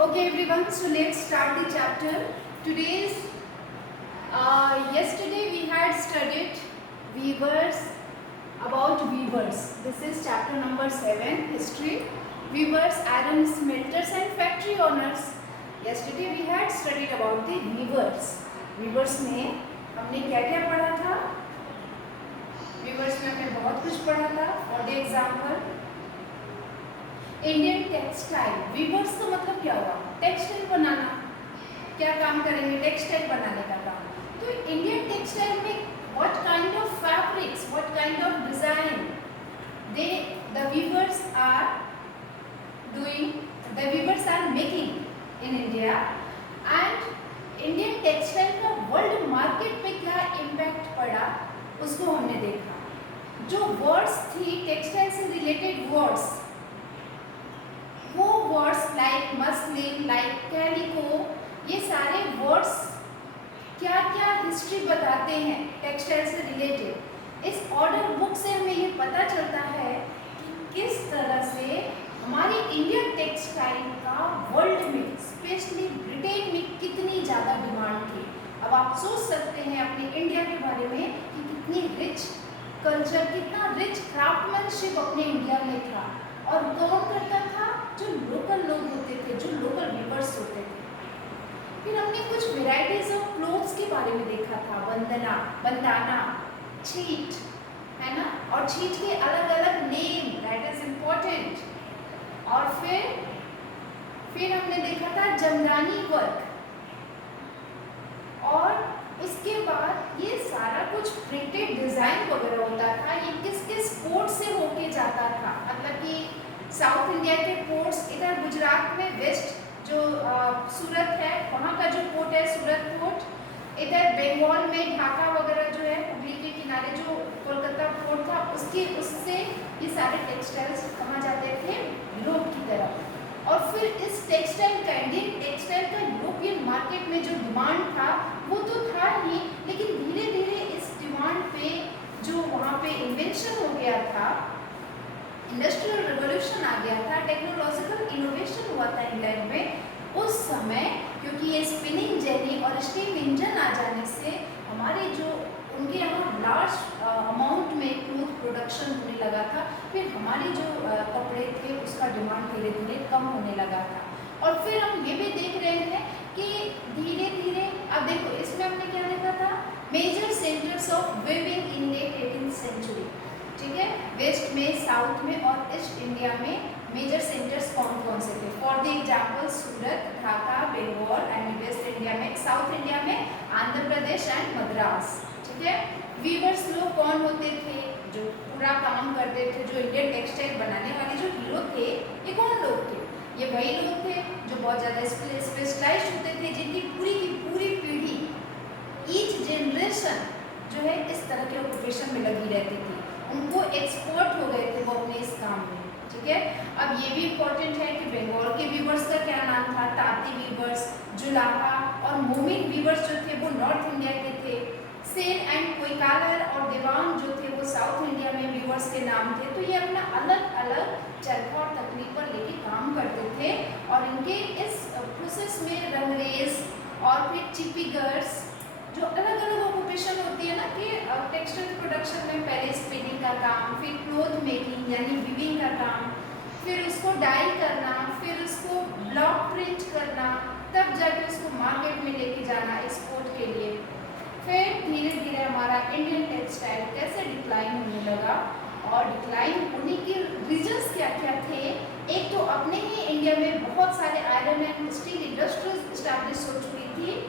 Okay everyone, so let's start the chapter. Today's yesterday we had studied weavers, about weavers. This is chapter number 7, history. Weavers, iron smelters and factory owners. Yesterday we had studied about the weavers. Weavers में हमने क्या क्या पढ़ा था? Weavers में हमने बहुत कुछ पढ़ा था. For the example, Indian textile. Weavers का मतलब क्या हुआ? टेक्सटाइल बनाना. क्या काम करेंगे? टेक्सटाइल बनाने का काम. तो इंडियन टेक्सटाइल में what kind of fabrics, what kind of design the weavers are doing, the weavers are making in India. And Indian textile का वर्ल्ड मार्केट पे क्या इम्पैक्ट पड़ा उसको हमने देखा. जो वर्ड्स थी टेक्सटाइल से रिलेटेड वर्ड्स, वो words like muslin, like calico, ये सारे वर्ड्स क्या क्या हिस्ट्री बताते हैं टेक्सटाइल से रिलेटेड. इस ऑर्डर बुक से हमें ये पता चलता है कि किस तरह से हमारी इंडियन टेक्सटाइल का वर्ल्ड में, स्पेशली ब्रिटेन में कितनी ज़्यादा डिमांड थी. अब आप सोच सकते हैं अपने इंडिया के बारे में कि कितनी रिच कल्चर, कितना रिच क्राफ्टमैनशिप अपने इंडिया में था. और कौन करता था? जो लोकल लोग होते थे, जो लोकल वीवर्स होते थे. फिर हमने कुछ वेराइटीज ऑफ क्लोथ्स के बारे में देखा था. बंदना, बंदाना, छीट, है ना. और छीट के अलग अलग नेम, दैट इज इम्पोर्टेंट. और फिर हमने देखा था जमदानी वर्क. और उसके बाद ये सारा कुछ प्रिंटेड डिजाइन वगैरह होता था. ये किस किस पोर्ट से होके जाता था, मतलब कि साउथ इंडिया के पोर्ट्स, इधर गुजरात में वेस्ट जो सूरत है वहाँ का जो पोर्ट है सूरत पोर्ट, इधर बंगाल में ढाका वगैरह जो है हुगली के किनारे जो कोलकाता पोर्ट था, उससे ये सारे टेक्सटाइल्स कहाँ जाते थे? यूरोप की तरफ. और फिर इस टेक्सटाइल का, इंडियन टेक्सटाइल का यूरोपियन मार्केट में जो डिमांड था वो तो था ही, लेकिन धीरे धीरे इस डिमांड पे जो वहाँ पे इन्वेंशन हो गया था, इंडस्ट्रियल रिवोल्यूशन आ गया था, टेक्नोलॉजिकल इनोवेशन हुआ था इंग्लैंड में उस समय. क्योंकि ये स्पिनिंग जेनी और स्टीम इंजन आ जाने से हमारे जो उनके यहाँ लार्ज अमाउंट में क्लोथ प्रोडक्शन होने लगा था. फिर हमारे जो कपड़े थे उसका डिमांड धीरे धीरे कम होने लगा था. और फिर हम ये भी देख रहे हैं कि धीरे धीरे, अब देखो इसमें हमने क्या देखा था? Major centres of weaving in late 18th century. ठीक है, वेस्ट में, साउथ में और ईस्ट इंडिया में मेजर सेंटर्स कौन कौन से थे? For the example Surat, Dhaka, Bengal. And west India में, साउथ इंडिया में आंध्र प्रदेश एंड मद्रास. ठीक है. वीवर्स लोग कौन होते थे? जो पूरा काम करते थे, जो इंडियन टेक्सटाइल बनाने वाले जो हीरो थे, ये कौन लोग थे? ये वही लोग थे जो बहुत ज़्यादा स्पेशलाइज्ड होते थे, जिनकी पूरी की पूरी पीढ़ी, ईच जनरेशन जो है इस तरह के ऑक्यूपेशन में लगी रहती थी. उनको एक्सपर्ट हो गए थे वो अपने इस काम में. ठीक है. अब ये भी इम्पोर्टेंट है कि बंगाल के वीवर्स का क्या नाम था? ताती वीवर्स, जुलाहा और मोमिन वीवर्स जो थे वो नॉर्थ इंडिया के थे. सेन एंड कोइकालर और देवांग जो थे वो साउथ इंडिया में वीवर्स के नाम थे. तो ये अपना अलग अलग चरखा और तकनीक पर लेके काम करते थे. और इनके इस प्रोसेस में रंगरेज और फिर चिपीगर्स, जो अलग अलग ऑक्यूपेशन होती है ना, कि टेक्सटाइल प्रोडक्शन में पहले स्पिनिंग का काम, फिर क्लोथ मेकिंग यानी वीविंग का काम, फिर उसको डाई करना, फिर उसको ब्लॉक प्रिंट करना, तब जाके उसको मार्केट में लेके जाना एक्सपोर्ट के लिए. फिर धीरे धीरे हमारा इंडियन टेक्सटाइल कैसे डिक्लाइन होने लगा, और डिक्लाइन होने के रीजंस क्या क्या थे? एक तो अपने ही इंडिया में बहुत सारे iron and steel industries establish हो चुकी थी,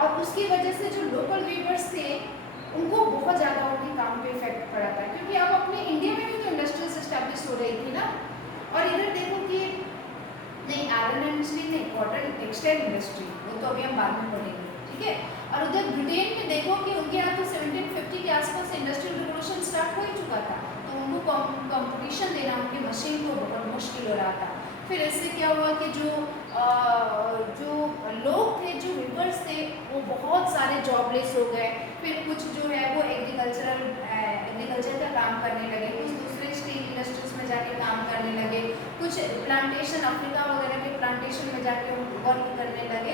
और उसकी वजह से जो लोकल वीवर्स थे उनको बहुत ज़्यादा उनके काम पे इफेक्ट पड़ा था. क्योंकि अब अपने इंडिया में भी तो इंडस्ट्रीज इस्टेब्लिश हो रही थी ना. और इधर देखो कि नहीं, आयरन एंड स्टील नहीं, कॉटन टेक्सटाइल इंडस्ट्री, वो तो अभी हम बाद में पढ़ेंगे. ठीक है. और उधर ब्रिटेन में देखो कि उनके यहाँ तो 1750 के आसपास इंडस्ट्रियल रिवोल्यूशन स्टार्ट हो ही चुका था. तो उनको कंपटीशन देना उनकी मशीन को बहुत मुश्किल हो रहा था. फिर इससे क्या हुआ कि जो लोग थे, जो वीवर्स थे, वो बहुत सारे जॉबलेस हो गए. फिर कुछ जो है वो एग्रीकल्चर का काम करने लगे, कुछ दूसरे स्टील इंडस्ट्रीज में जाके काम करने लगे, कुछ प्लांटेशन अफ्रीका वगैरह के प्लांटेशन में जाके वर्क करने लगे।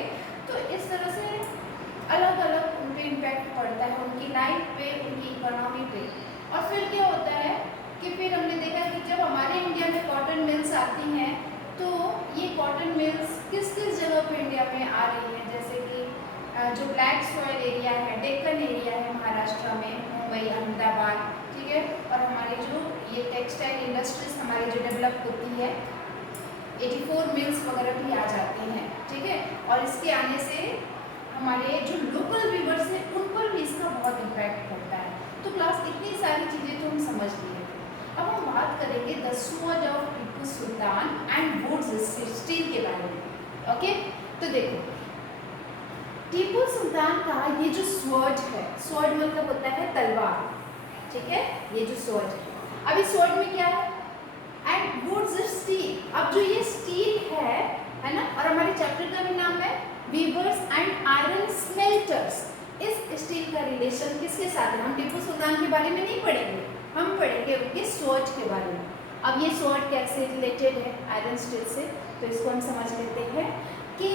तो इस तरह से अलग अलग उन पर इम्पैक्ट पड़ता है, उनकी लाइफ पे, उनकी इकोनॉमी पे। और फिर क्या होता है कि फिर हमने देखा कि जब हमारे इंडिया में कॉटन मिल्स आती हैं तो ये कॉटन मिल्स किस किस जगह पे इंडिया में आ रही हैं, जैसे कि जो ब्लैक सॉइल एरिया है, डेक्कन एरिया है महाराष्ट्र में, मुंबई, अहमदाबाद, ठीक है। और हमारे जो ये टेक्सटाइल इंडस्ट्रीज हमारी जो डेवलप होती है, 84 मिल्स वगैरह भी आ जाती हैं, ठीक है। और इसके आने से हमारे जो लोकल वीवर्स हैं उन पर भी इसका बहुत इम्पैक्ट पड़ता है। तो क्लास इतनी सारी चीज़ें तो हम समझ लिए थे। अब हम बात करेंगे the sword of Tipu Sultan and wootz steel के बारे में। ओके, तो देखो टीपू सुल्तान का ये जो स्वॉर्ड है, स्वॉर्ड मतलब होता है तलवार, ठीक है, ये जो स्वॉर्ड है। अब इस स्वॉर्ड में क्या है, एंड वुड्स स्टील। अब जो ये स्टील है ना, और हमारे चैप्टर का भी नाम है वीवर्स एंड आयरन स्मेल्टर्स। इस स्टील का रिलेशन किसके साथ है? हम टीपू सुल्तान के बारे में नहीं पढ़ेंगे, हम पढ़ेंगे उनके स्वॉर्ड के बारे में। अब ये स्वॉर्ड कैसे रिलेटेड है आयरन स्टील से, तो इसको हम समझ लेते हैं कि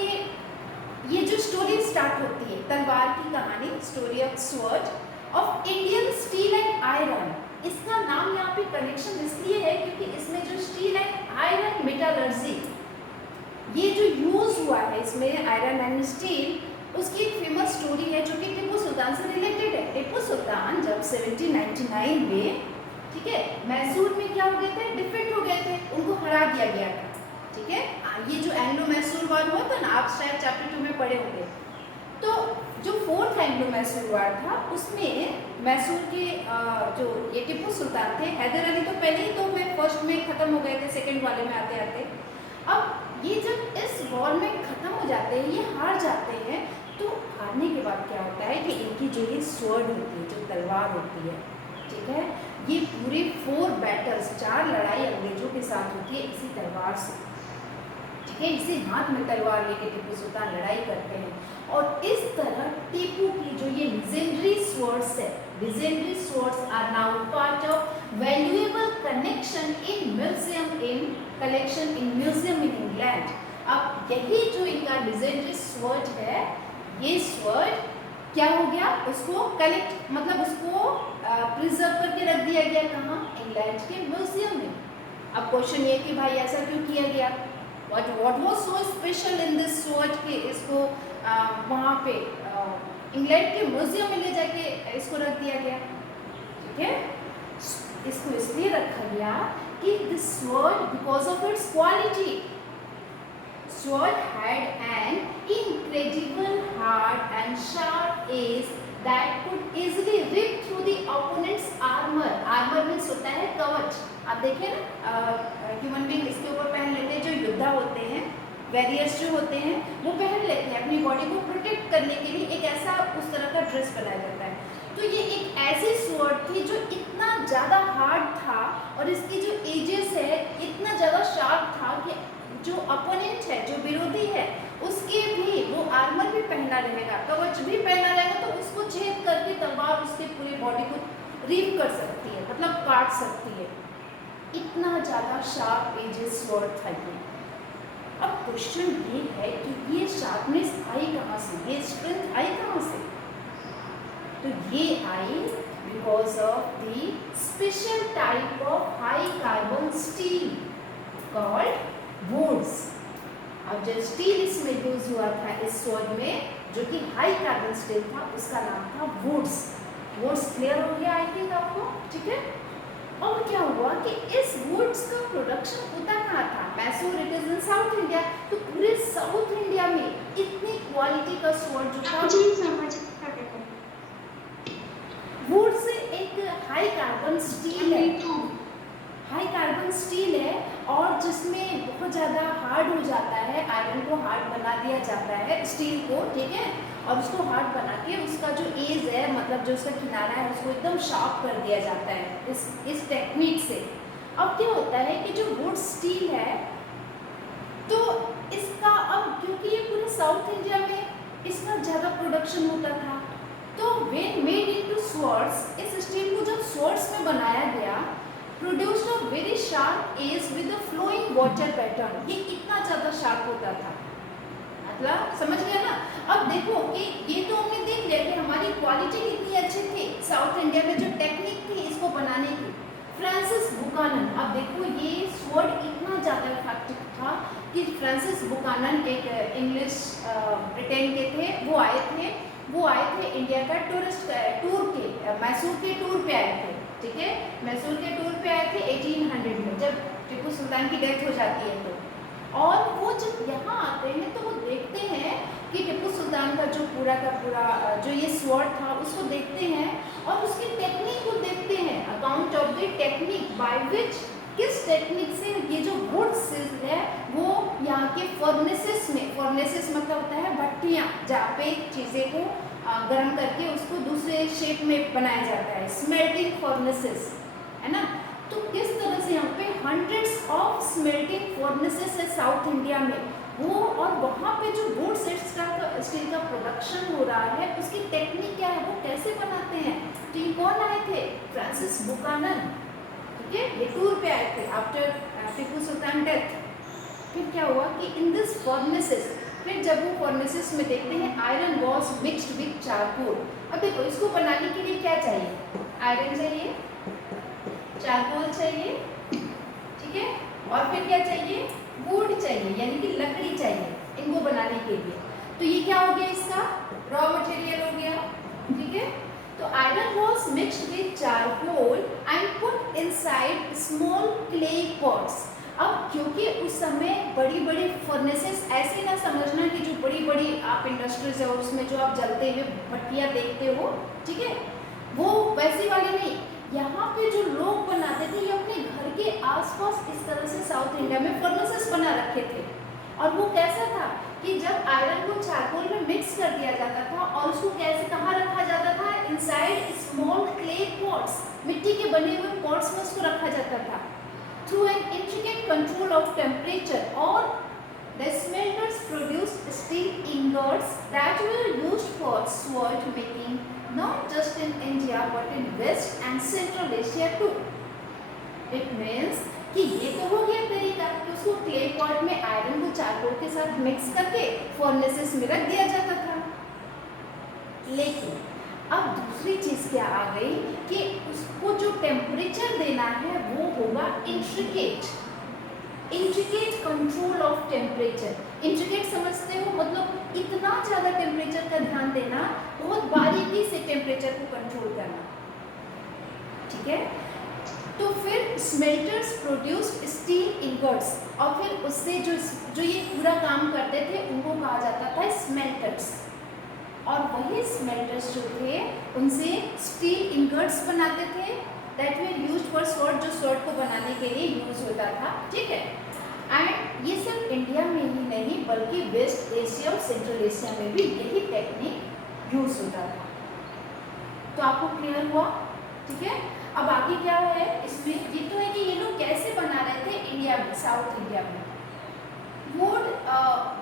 ये जो स्टोरी स्टार्ट होती है, तलवार की कहानी, story of sword of Indian steel and iron. इसका नाम यहाँ पे कनेक्शन इसलिए है क्योंकि इसमें जो स्टील एंड आयरन मेटालर्जी ये जो यूज हुआ है इसमें आयरन एंड स्टील, उसकी एक फेमस स्टोरी है जो कि टीपू सुल्तान से रिलेटेड है। टीपू सुल्तान जब 1799 में, ठीक है, मैसूर में क्या हो गए थे, डिफीट हो गए थे, उनको हरा दिया गया था, ठीक है। ये जो एंग्लो मैसूर वार हुआ था ना, आप शायद चैप्टर 2 में पढ़े होंगे। तो जो 4th एंग्लो मैसूर वार था उसमें मैसूर के जो ये टीपू सुल्तान थे, हैदर अली तो पहले ही तो में फर्स्ट में खत्म हो गए थे, सेकंड वाले में आते आते। अब ये जब इस वॉर में खत्म हो जाते हैं, ये हार जाते हैं, तो हारने के बाद क्या होता है कि इनकी जो ये स्वॉर्ड होती है, जो तलवार होती है, ठीक है, ये पूरे 4 बैटल्स, 4 लड़ाई अंग्रेजों के साथ होती है इसी तलवार से, ठीक है। इसी हाथ में तलवार लेके टीपू सुल्तान लड़ाई करते हैं। और इस तरह टीपू की जो ये लेजेंडरी स्वॉर्ड्स है, legendary swords are now part of valuable connection in museum in collection in museum in England. अब यही जो इनका लेजेंडरी स्वॉर्ड है, ये स्वॉर्ड क्या हो गया, उसको कलेक्ट मतलब उसको प्रिजर्व करके रख दिया गया, कहाँ, इंग्लैंड के म्यूजियम में। अब क्वेश्चन ये कि भाई ऐसा क्यों किया गया, what was so special in this sword कि इसको वहाँ पे इंग्लैंड के म्यूजियम में ले जाके इसको रख दिया गया, ठीक है। इसको इसलिए रखा गया कि this sword because of its quality, sword had an incredible hard and sharp edge that could easily rip through the opponent's armor. Armor means होता है कवच। आप देखिए ना, ह्यूमन बीइंग इसके ऊपर पहन लेते हैं, जो योद्धा होते हैं, वॉरियर्स जो होते हैं, वो पहन लेते हैं अपनी बॉडी को प्रोटेक्ट करने के लिए, एक ऐसा उस तरह का ड्रेस बनाया जाता है। तो ये एक ऐसी स्वॉर्ड थी जो इतना ज़्यादा हार्ड था और इसकी जो एजेस है इतना ज़्यादा शार्प था कि जो अपोनेंट है, जो विरोधी है, उसके भी वो आर्मर भी पहना रहेगा, कवच भी पहना रहेगा, तो उसको छेद करके तलवार उसके पूरी बॉडी को रीव कर सकती है, मतलब काट सकती है। इतना ज़्यादा शार्प एजेस स्वॉर्ड था ये। अब क्वेश्चन ये है कि ये शार्पनेस आई कहाँ से, ये स्ट्रेंथ आई कहाँ से? तो ये आई because of the special type of high carbon steel called wootz. अब जो स्टील इसमें यूज हुआ था इस स्वॉर्ड में, जो कि हाई कार्बन स्टील था, उसका नाम था वुड्स। वुड्स क्लियर हो गया आई थिंक आपको, ठीक है। और क्या हुआ कि इस वुड्स का प्रोडक्शन होता कहाँ था, Mysore, it is in south India. तो पूरे साउथ इंडिया में इतनी क्वालिटी का स्वॉर्ड जो था, वुड से एक हाई कार्बन स्टील है, हाई कार्बन स्टील है, और जिसमें बहुत ज़्यादा हार्ड हो जाता है, आयरन को हार्ड बना दिया जाता है, स्टील को, ठीक है, और उसको हार्ड बना के उसका जो एज है, मतलब जो उसका किनारा है, उसको एकदम शार्प कर दिया जाता है इस टेक्निक से। अब क्या होता है कि जो वुड स्टील है, तो इसका अब क्योंकि ये पूरे साउथ इंडिया में इसका ज़्यादा प्रोडक्शन होता था, तो व्हेन मेड इनटू स्वॉर्ड्स, इस स्टील को जब स्वॉर्ड्स में बनाया गया, produced a very sharp edge with a flowing water pattern. ये कितना ज़्यादा शार्प होता था, मतलब समझ गया ना। अब देखो कि ये तो हमने देख लिया कि हमारी क्वालिटी कितनी अच्छी थी साउथ इंडिया में, जो टेक्निक थी इसको बनाने की। फ्रांसिस बुकानन, अब देखो ये स्वॉर्ड इतना ज़्यादा इफेक्टिव था कि फ्रांसिस बुकानन एक इंग्लिश ब्रिटेन के थे, वो आए थे इंडिया का टूरिस्ट टूर के, मैसूर के टूर पे आए थे, ठीक है, मैसूर के टूर पे आए थे 1800 में, जब टीपू सुल्तान की डेथ हो जाती है तो। और वो जब यहाँ आते हैं तो वो देखते हैं कि टीपू सुल्तान का जो पूरा का पूरा जो ये स्वॉर्ड था उसको देखते हैं और उसकी टेक्निक को देखते हैं, account of the technique by which, किस टेक्निक से ये जो वुड्स है वो यहाँ के फर्नेसेस में, फर्नेसेस मतलब होता है भट्टियाँ जहाँ पे चीज़ें को गर्म करके उसको दूसरे शेप में बनाया जाता है, स्मेल्टिंग फर्नेसेस, है ना। तो किस तरह से यहाँ पे हंड्रेड्स ऑफ स्मेल्टिंग फर्नेसेस है साउथ इंडिया में वो, और वहाँ पे जो वुड स्टील का प्रोडक्शन हो रहा है उसकी टेक्निक क्या है, वो कैसे बनाते हैं। तो ये कौन आए थे, फ्रांसिस बुकानन, ठीक है, ये टूर पे आए थे आफ्टर टीपू सुल्तान डेथ। फिर क्या हुआ कि इन दिस फर्नेसेस, फिर जब वो फर्नेसेस में देखते हैं iron was mixed with charcoal. अब देखो इसको बनाने के लिए क्या चाहिए, आयरन चाहिए, चारकोल चाहिए, ठीक है, और फिर क्या चाहिए, वुड चाहिए यानी कि लकड़ी चाहिए इनको बनाने के लिए। तो ये क्या हो गया, इसका रॉ मटेरियल हो गया, ठीक है। तो iron was mixed with charcoal and put inside small clay pots. अब क्योंकि उस समय बड़ी बड़ी फर्नेसेस, ऐसे ना समझना कि जो बड़ी बड़ी आप इंडस्ट्रीज है उसमें जो आप जलते हुए भट्टियाँ देखते हो, ठीक है, वो वैसी वाली नहीं। यहाँ पे जो लोग बनाते थे ये अपने घर के आसपास इस तरह से साउथ इंडिया में फर्नेसेस बना रखे थे। और वो कैसा था कि जब आयरन को चारकोल में मिक्स कर दिया जाता था और उसको कैसे कहाँ रखा जाता था, इनसाइड स्मॉल क्ले पॉट्स, मिट्टी के बने हुए पॉट्स में उसको रखा जाता था। Through an intricate control of temperature, और the smelters produced steel ingots that were used for sword making, not just in India but in West and Central Asia too. It means कि ये तो हो गया तरीका कि उसको क्ले पॉट में आयरन को चारकोल के साथ मिक्स करके फर्नेसेस में रख दिया जाता था। लेकिन अब दूसरी चीज़ क्या आ गई कि उसको जो टेम्परेचर देना है वो होगा intricate control of temperature. Intricate समझते हो, मतलब इतना ज़्यादा टेम्परेचर का ध्यान देना, बहुत बारीकी से टेम्परेचर को कंट्रोल करना, ठीक है। तो फिर स्मेल्टर्स प्रोड्यूस्ड स्टील इंगोट्स, और फिर उससे जो ये पूरा काम करते थे उनको कहा जाता था स्मेल्टर्स। और वही स्मेल्टर्स जो थे उनसे स्टील इंगोट्स बनाते थे that were used for sword, जो स्वॉर्ड को बनाने के लिए यूज होता था, ठीक है। एंड ये सिर्फ इंडिया में ही नहीं बल्कि वेस्ट एशिया और सेंट्रल एशिया में भी यही टेक्निक यूज होता था। तो आपको क्लियर हुआ, ठीक है। अब आगे क्या है इसमें, ये तो है कि ये लोग कैसे बना रहे थे इंडिया में, साउथ इंडिया में।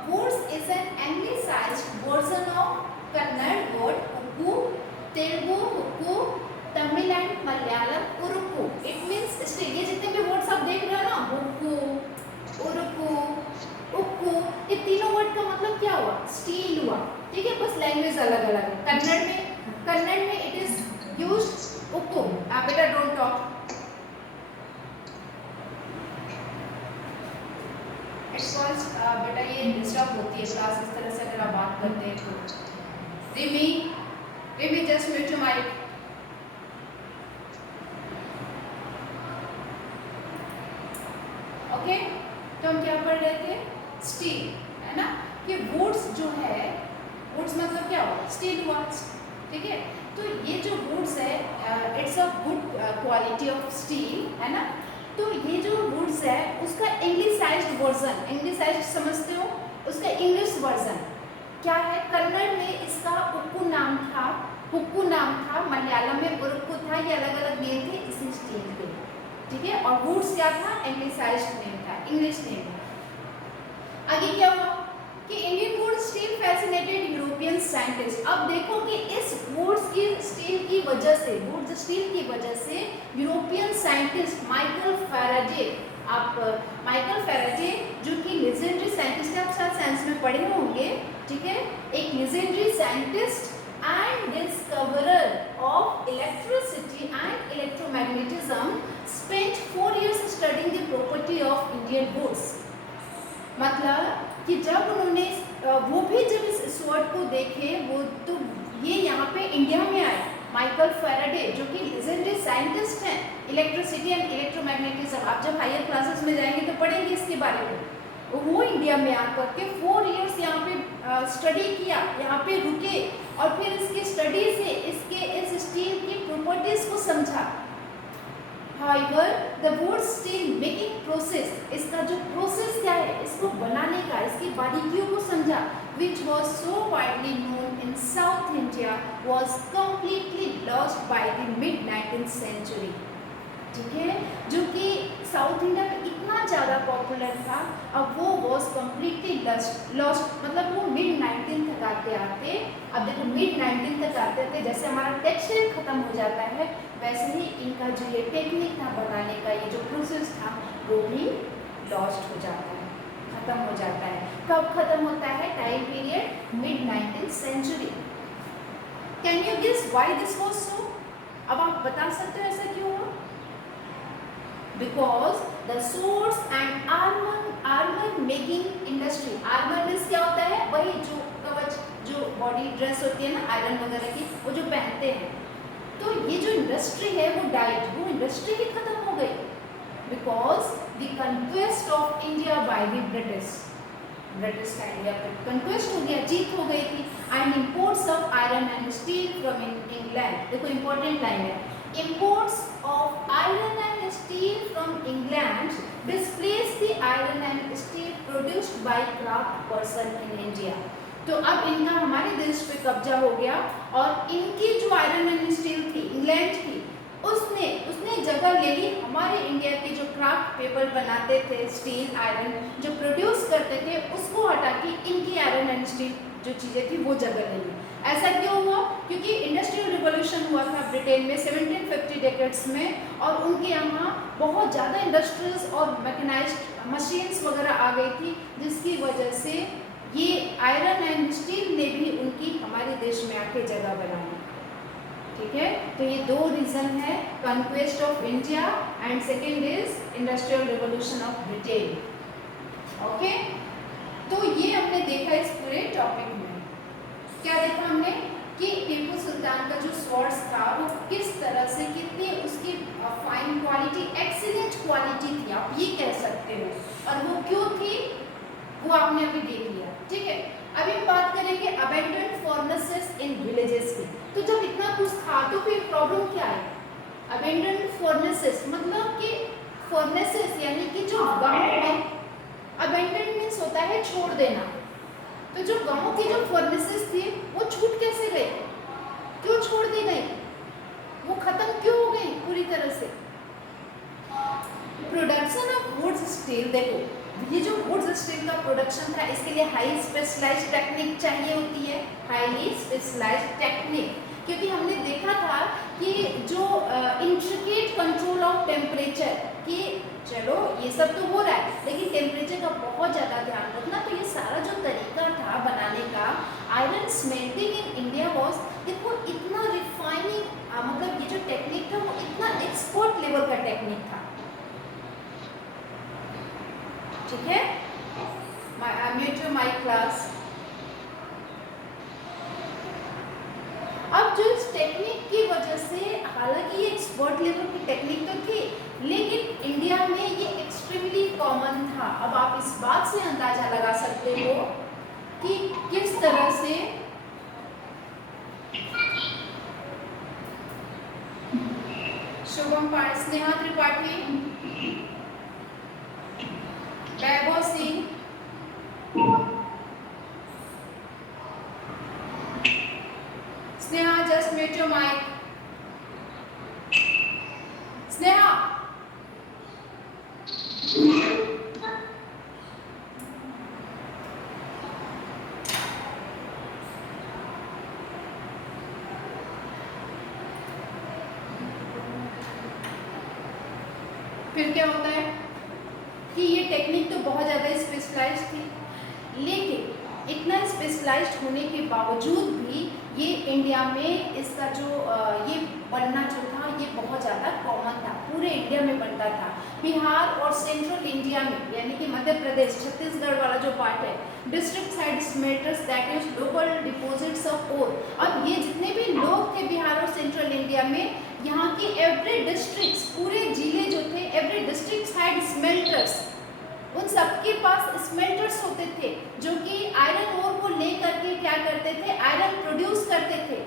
Wootz is an anglicised version of Kannada word ukku, Telugu hukku, Tamil and Malayalam urukku. It means steel, ये जितने भी वर्ड्स आप देख रहे हो ना, हुक्कू, उरुक्कू, उक्कू, ये तीनों वर्ड का मतलब क्या हुआ, स्टील हुआ, ठीक है। बस लैंग्वेज अलग अलग है। कन्नड़ में इट इज यूज्ड उक्कू। बेटा डोंट टॉक, इट्स कॉल्ड बेटा, ये डिस्टर्ब होती है क्लास इस तरह से अगर आप बात करते हैं तो। Rimi just mute your mic. Okay, तो हम क्या पढ़ रहे थे, स्टील, है ना, कि वुड्स जो है, वुड्स मतलब क्या हुआ, स्टील हुआ, ठीक है। तो ये जो वुड्स है it's a good quality of steel, है ना। तो ये जो वुड्स है उसका इंग्लिशाइज्ड वर्जन, इंग्लिशाइज्ड समझते हो, उसका इंग्लिश वर्जन क्या है, कन्नड़ में इसका उक्कू नाम था, मलयालम में उरुक्कू था, ये अलग अलग नेम थे इसी स्टील के, ठीक है। और वुड्स क्या था, इंग्लिशाइज्ड नेम था, इंग्लिश नेम। आगे क्या हुआ कि Indian would steel fascinated European European scientist. अब देखो कि इस वुड्स की स्टील की वजह से, वुड्स स्टील की वजह से यूरोपियन साइंटिस्ट माइकल फैराडे, आप माइकल फैराडे जो कि लेजेंडरी साइंटिस्ट है, आप शायद साइंस में पढ़े होंगे, ठीक है, एक legendary scientist and discoverer of electricity and electromagnetism, spent 4 years studying the property of Indian woods। मतलब कि जब उन्होंने वो भी जब इस स्वॉर्ड को देखे, वो तो ये यहाँ पे इंडिया में आए, माइकल फैराडे जो कि लेजेंडरी साइंटिस्ट हैं इलेक्ट्रिसिटी एंड इलेक्ट्रोमैग्नेटिज्म। आप जब हायर क्लासेस में जाएंगे तो पढ़ेंगे इसके बारे में। वो इंडिया में आकर के 4 इयर्स यहाँ पे स्टडी किया, यहाँ पे रुके और फिर इसकी स्टडी से इसके इस स्टील की प्रॉपर्टीज को समझा। However, the wood steel making process, इसका जो प्रोसेस क्या है, इसको बनाने का, इसकी बारीकियों को समझा, which was so widely known in South India, was completely lost by the mid-19th century। ठीक है, जो कि साउथ इंडिया में इतना ज़्यादा पॉपुलर था, अब वो वॉज कम्प्लीटली लॉस्ट, मतलब वो मिड-19 तक आते आते, अब देखो मिड-19 तक आते आते जैसे हमारा टेक्सटाइल खत्म हो जाता है, वैसे ही इनका जो ये टेक्निक था बनाने का, ये जो प्रोसेस था, वो भी लॉस्ट हो जाता है, खत्म हो जाता है। कब खत्म होता है? टाइम पीरियड मिड-19th century. Can you guess why this was so? अब आप बता सकते हो ऐसा क्यों हुआ? Because the swords and armor making industry, armor means क्या होता है? वही जो कवच, जो बॉडी ड्रेस होती है ना आयरन वगैरह की, वो जो पहनते हैं, तो ये जो इंडस्ट्री है वो डाइड, वो इंडस्ट्री ही खत्म हो गई। Because the conquest of India by the British का इंडिया पर कंक्वेस्ट हो गया, जीत हो गई थी। And imports of iron and steel from England, देखो इंपॉर्टेंट लाइन है, imports of iron and steel from England displaced the iron and steel produced by craft person in India। तो अब इनका हमारे देश पे कब्जा हो गया और इनकी जो आयरन एंड स्टील थी इंग्लैंड की, उसने जगह ले ली हमारे इंडिया के जो क्राफ्ट पेपर बनाते थे, स्टील आयरन जो प्रोड्यूस करते थे, उसको हटा के इनकी आयरन एंड स्टील जो चीज़ें थी वो जगह ले ली। ऐसा क्यों हुआ? क्योंकि इंडस्ट्रियल रिवॉल्यूशन हुआ था ब्रिटेन में 1750 डेकेड्स में, और उनके यहाँ बहुत ज़्यादा इंडस्ट्रीज और मैकेनाइज्ड मशीन्स वगैरह आ गई थी, जिसकी वजह से ये आयरन एंड स्टील ने भी उनकी हमारे देश में आके जगह बनाई। ठीक है, तो ये दो रीज़न है, conquest of India and second is industrial revolution of Britain. Okay, तो ये हमने देखा इस पूरे टॉपिक में। क्या देखा हमने कि टीपू सुल्तान का जो स्वॉर्ड्स था वो किस तरह से, कितनी उसकी फाइन क्वालिटी, एक्सीलेंट क्वालिटी थी, आप ये कह सकते हो, और वो क्यों थी वो आपने अभी देख लिया। ठीक है, अभी हम बात करेंगे अबैंडन्ड फर्नेसेस इन विलेजेस की। तो जब इतना कुछ था तो फिर प्रॉब्लम क्या है? अबैंडन्ड फर्नेसेस मतलब कि फर्नेसेस यानी कि जो गाँव में, अबैंडन मीन्स होता है छोड़ देना, तो जो गांव की जो फर्नेसेस थी वो छूट कैसे गई, क्यों छोड़ दी गई, वो खत्म क्यों हो गई पूरी तरह से? प्रोडक्शन ऑफ वुड्स स्टील, देखो ये जो वुड्स स्टील का प्रोडक्शन था, इसके लिए हाई स्पेशलाइज्ड टेक्निक चाहिए होती है, हाईली स्पेशलाइज्ड टेक्निक, क्योंकि हमने देखा था कि जो इंट्रिकेट कंट्रोल ऑफ टेम्परेचर, कि चलो ये सब तो हो रहा है लेकिन टेम्परेचर का बहुत ज़्यादा ध्यान रखना, तो ये सारा जो तरीका था बनाने का, iron smelting in India was, देखो इतना रिफाइनिंग, मतलब ये जो टेक्निक था वो इतना एक्सपर्ट लेवल का टेक्निक था। ठीक है, म्यूट योर माइक क्लास। अब जो इस टेक्निक की वजह से, हालांकि ये एक्सपर्ट लेवल की टेक्निक तो थी, लेकिन इंडिया में ये एक्सट्रीमली कॉमन था। अब आप इस बात से अंदाजा लगा सकते हो कि किस तरह से Shubham Path, Sneha Tripathi, Vaibhav Singh, Sneha just mute your mic. Sneha, फिर क्या होता है कि ये टेक्निक तो बहुत ज़्यादा स्पेशलाइज्ड थी, लेकिन इतना स्पेशलाइज्ड होने के बावजूद भी ये इंडिया में इसका जो ये बनना जो था ये बहुत ज़्यादा कॉमन था, पूरे इंडिया में बनता था। बिहार और सेंट्रल इंडिया में यानी कि मध्य प्रदेश छत्तीसगढ़ वाला जो पार्ट है, district side smelters that is local deposits of ore. अब ये जितने भी लोग थे बिहार और सेंट्रल इंडिया में, यहाँ की एवरी डिस्ट्रिक्ट, पूरे जिले जो थे, एवरी डिस्ट्रिक्ट हैड स्मेल्टर्स। उन सबके पास स्मेल्टर्स होते थे जो कि आयरन ओर को लेकर के क्या करते थे, आयरन प्रोड्यूस करते थे।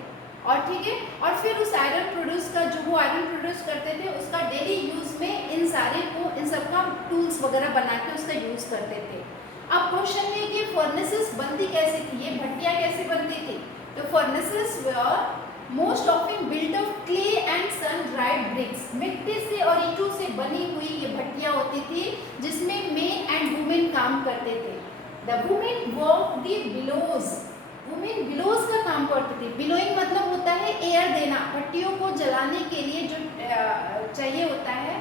और ठीक है, और फिर उस आयरन प्रोड्यूस का जो वो आयरन प्रोड्यूस करते थे उसका डेली यूज में इन सारे को, इन सबका टूल्स वगैरह बना के उसका यूज करते थे। अब क्वेश्चन है कि फर्नेसेस बनती कैसे थी, ये भट्टियाँ कैसे बनती थी? तो furnaces were most often built of clay and sun dried bricks. मिट्टी से और ईंटों से बनी हुई ये भट्टियाँ होती थी जिसमें मेन एंड वुमेन काम करते थे। The women work the bellows, women bellows का काम करती थी। बिलोइंग मतलब होता है एयर देना, भट्टियों को जलाने के लिए जो चाहिए होता है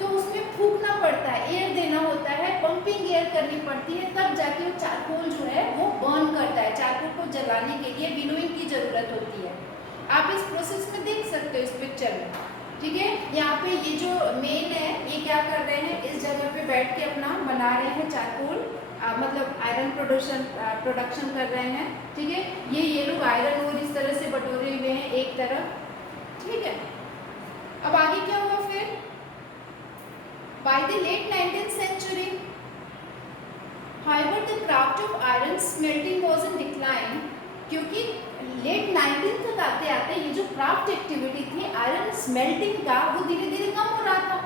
तो उसमें फूंकना पड़ता है, एयर देना होता है, पंपिंग एयर करनी पड़ती है, तब जाके वो चारकोल जो है वो बर्न करता है। चारकोल को जलाने के लिए बिलोइंग की जरूरत होती है। आप इस प्रोसेस में देख सकते हो इस पिक्चर में, ठीक है। यहाँ पे ये जो मेन है ये क्या कर रहे हैं, इस जगह पे बैठ के अपना बना रहे हैं चारकोल, मतलब आयरन प्रोडक्शन कर रहे हैं, ठीक है। ये लोग आयरन और इस तरह से बटोरे हुए हैं एक तरफ, ठीक है। अब आगे क्या हुआ फिर? By the late 19th century, however the craft of iron smelting was in decline, क्योंकि लेट 19th तक आते आते ये जो क्राफ्ट एक्टिविटी थी आयरन स्मेल्टिंग का वो धीरे धीरे कम हो रहा था।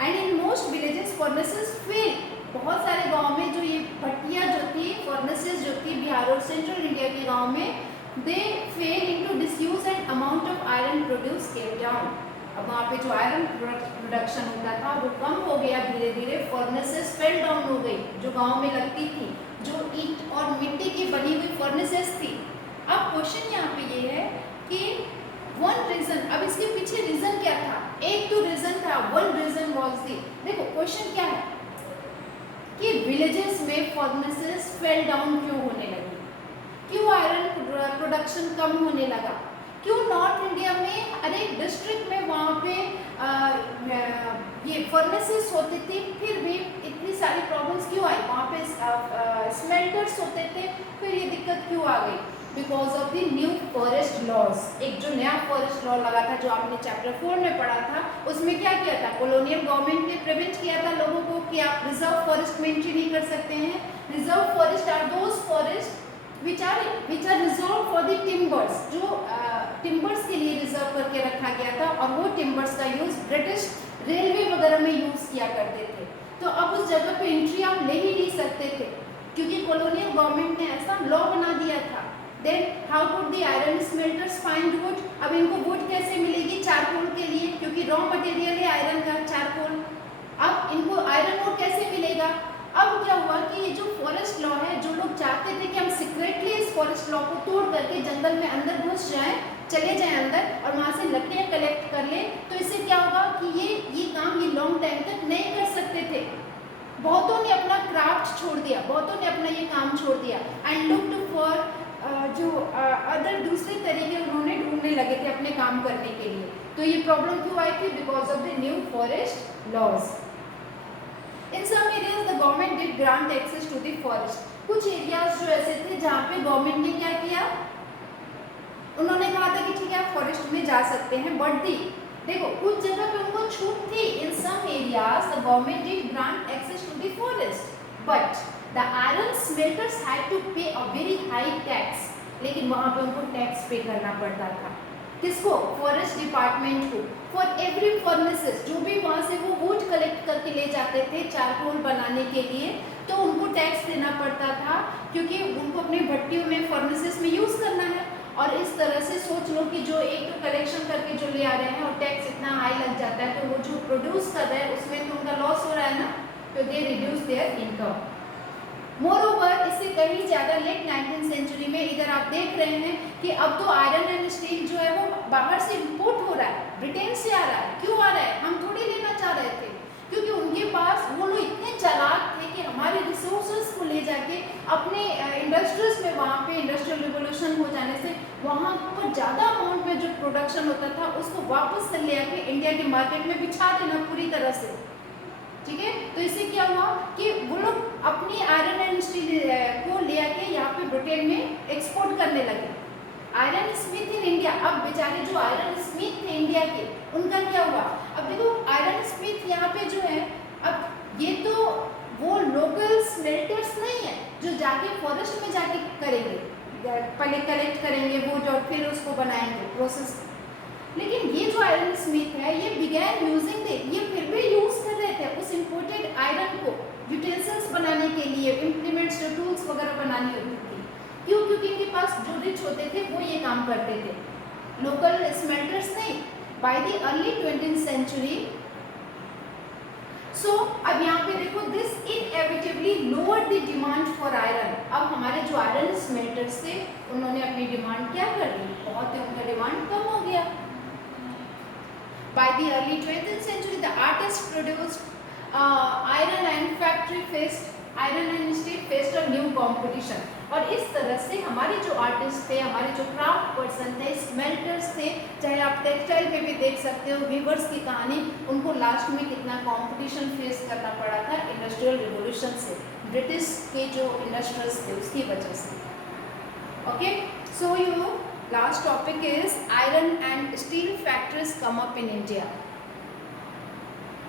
And in most villages furnaces fail, बहुत सारे गांव में जो ये भट्टियाँ जो थी, फर्नेसेस जो थी बिहार और सेंट्रल इंडिया के गांव में, they fell into disuse and amount of iron produce came down. अब वहाँ पे जो आयरन प्रोडक्शन होता था वो कम हो गया धीरे धीरे, फर्नेसेस फेल डाउन हो गई जो गाँव में लगती थी, जो ईंट और मिट्टी की बनी हुई फर्नेसेस थी। अब क्वेश्चन यहाँ पे ये है कि वन रीजन, अब इसके पीछे रीजन क्या था? एक तो रीजन था, वन रीजन वाज दी, देखो क्वेश्चन क्या है कि विलेजेस में फर्नेसेस फेल डाउन क्यों होने लगी, क्यों आयरन प्रोडक्शन कम होने लगा, क्यों नॉर्थ इंडिया में हर एक डिस्ट्रिक्ट में वहाँ पे ये फर्नेसेस होती थी फिर भी इतनी सारी प्रॉब्लम्स क्यों आई, वहाँ पे स्मेल्टर्स होते थे फिर ये दिक्कत क्यों आ गई? Because of the new forest laws. एक जो नया फॉरेस्ट लॉ लगा था जो आपने चैप्टर 4 में पढ़ा था, उसमें क्या किया था, कॉलोनियल गवर्नमेंट ने प्रिवेंट किया था लोगों को कि आप रिजर्व फॉरेस्ट में एंट्री नहीं कर सकते हैं। Reserve forest are those forest which are reserve for the timbers, जो टिम्बर्स के लिए रिजर्व करके रखा गया था, और वो टिम्बर्स का यूज ब्रिटिश रेलवे वगैरह में यूज किया करते थे। तो अब उस जगह पे एंट्री आप ले ही नहीं सकते थे क्योंकि कॉलोनियल गवर्नमेंट ने ऐसा लॉ बना दिया था। Then how could the iron smelters find wood, अब इनको वुड कैसे मिलेगी चारकोल के लिए, क्योंकि रॉ मटेरियल है आयरन का चारकोल, अब इनको आयरन और कैसे मिलेगा? अब क्या हुआ कि ये जो फॉरेस्ट लॉ है, जो लोग चाहते थे कि हम सीक्रेटली इस फॉरेस्ट लॉ को तोड़ करके जंगल में अंदर घुस जाएं, चले जाएं अंदर और वहाँ से लकड़ियाँ कलेक्ट कर ले, तो इससे क्या होगा कि ये काम ये लॉन्ग टाइम तक नहीं कर सकते थे। बहुतों ने अपना क्राफ्ट छोड़ दिया, बहुतों ने अपना ये काम छोड़ दिया एंड लुक्ड फॉर जो अदर दूसरे तरीके उन्होंने ढूंढने लगे थे अपने काम करने के लिए। तो ये प्रॉब्लम क्यों आई थी? Because of the new forest laws. In some areas the government did grant access to the forest. कुछ एरियाज जो ऐसे थे जहाँ पे गवर्नमेंट ने क्या किया, उन्होंने कहा था कि ठीक है आप फॉरेस्ट में जा सकते हैं, बट देखो कुछ जगह पे उनको छूट थी। In some areas the government did grant access to the forest but the iron smelters had to pay a very high tax, लेकिन वहाँ पे उनको टैक्स पे करना पड़ता था। किसको? फॉरेस्ट डिपार्टमेंट को। फॉर एवरी फर्नेसेस, जो भी वहाँ से वो वुड कलेक्ट करके ले जाते थे चारकोल बनाने के लिए, तो उनको टैक्स देना पड़ता था क्योंकि उनको अपनी भट्टियों में फर्नेसेस में यूज़ करना है। और इस तरह से सोच लो कि जो एक तो कलेक्शन करके जो ले आ रहे हैं और टैक्स इतना हाई लग जाता है, तो वो जो प्रोड्यूस कर रहे हैं उसमें तो उनका लॉस हो रहा है ना, तो they reduce there income. Moreover, इससे कहीं ज़्यादा लेट 19th सेंचुरी में इधर आप देख रहे हैं कि अब तो आयरन एंड स्टील जो है वो बाहर से इंपोर्ट हो रहा है, ब्रिटेन से आ रहा है। क्यों आ रहा है? हम थोड़ी लेना चाह रहे थे, क्योंकि उनके पास वो लोग इतने चालाक थे कि हमारे रिसोर्सेज को ले जाके अपने इंडस्ट्रीज में, वहाँ पे इंडस्ट्रियल रिवोल्यूशन हो जाने से वहाँ पर ज़्यादा अमाउंट में जो प्रोडक्शन होता था उसको वापस से ले आके इंडिया के मार्केट में बिछा देना पूरी तरह से, ठीक है। तो इससे क्या हुआ कि वो लोग अपनी आयरन एंड स्टील को ले आके यहाँ पे ब्रिटेन में एक्सपोर्ट करने लगे। आयरन स्मिथ इन इंडिया, अब बेचारे जो आयरन स्मिथ थे इंडिया के, उनका क्या हुआ? अब देखो आयरन स्मिथ यहाँ पे जो है, अब ये तो वो लोकल स्मेल्टर्स नहीं है जो जाके फॉरेस्ट में जाके करेंगे, पहले कलेक्ट करेंगे वो जो फिर उसको बनाएंगे प्रोसेस। लेकिन ये जो आयरन स्मिथ है ये बिगैन यूजिंग द, ये फिर भी यूज कर रहे थे उस इम्पोर्टेड आयरन को यूटेंसिल्स बनाने के लिए, इम्प्लीमेंट्स जो टूल्स वगैरह बनानी होती थी। क्यों? क्योंकि इनके पास जो रिच होते थे वो ये काम करते थे, लोकल स्मेल्टर्स नहीं। By the early 20th century, so अब यहाँ पे देखो, this inevitably lower the demand for iron. अब हमारे जो आयरन स्मेल्टर्स थे उन्होंने अपनी डिमांड क्या कर दी, बहुत ही उनका डिमांड कम हो गया। By the early 20th century, the artists produced iron and factory faced iron and steel faced a new competition। और इस तरह से हमारे जो आर्टिस्ट थे, हमारे जो क्राफ्ट पर्सन थे, स्मेल्टर्स थे, चाहे आप टेक्सटाइल में भी देख सकते हो वीवर्स की कहानी, उनको लास्ट में कितना कंपटीशन फेस करना पड़ा था इंडस्ट्रियल रिवॉल्यूशन से, ब्रिटिश के जो इंडस्ट्रीज थे उसकी वजह से। Okay, so you last topic is iron and steel factories come up in India।